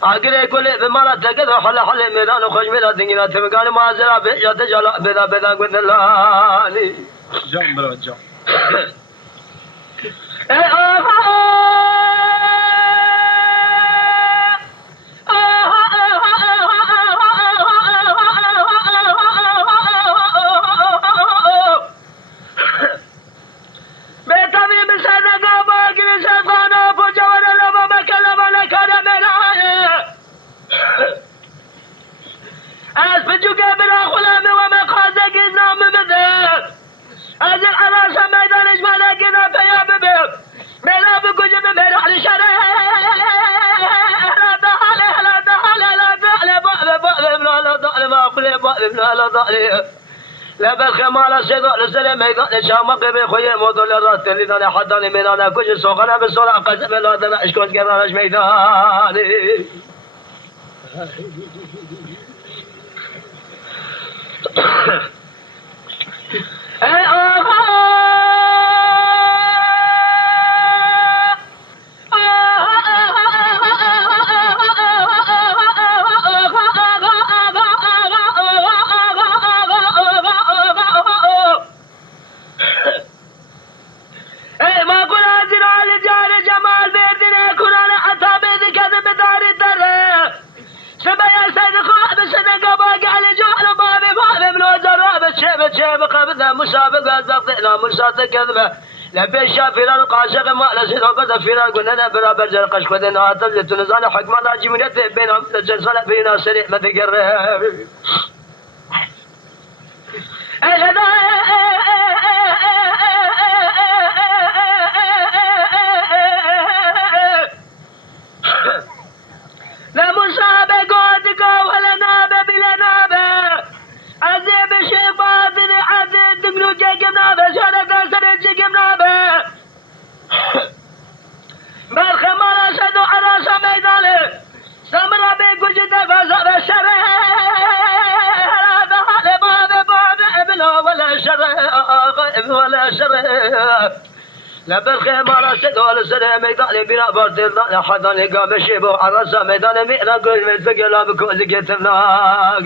آگره کلی به مرا تکد حال حال میران و خوش میرا دنگینا تمگان معذرا به یاد جلا بدا بدا گوند لالی جان برا جان ای آقا لا بالخمال سيدو لسلم ميدان شامق بخوي موضوع الراس اللي دنا حداني من انا كل سوقنا بالسرعه قسم لا دنا اشكون قراش ميداني اي مسابقة ضغطنا مرسات كذبة لبي شافيران قاشق ما لسيد وقد فيران قلنا برابر جرقش خذنا تبزت نزان حكمنا جميلة بينهم تجلسنا فينا سريع ما تقرب لا مسابقاتك ولا نابة بلا نابة عزيب الشيخ باطن عزيب تقلو جيكم نابة شارك سنة جيكم نابة بالخمال أشدو عراسة ميداني سمرا بيكو جدا فزا بالشرع هذا حالي ما بابا ابنه ولا شرع ولا شرع لا بالخمال أشدو لسنة ميداني بنا بارتنا حداني قام الشيبو عراسة ميداني مئنا قل من فقلا بكل جيتنا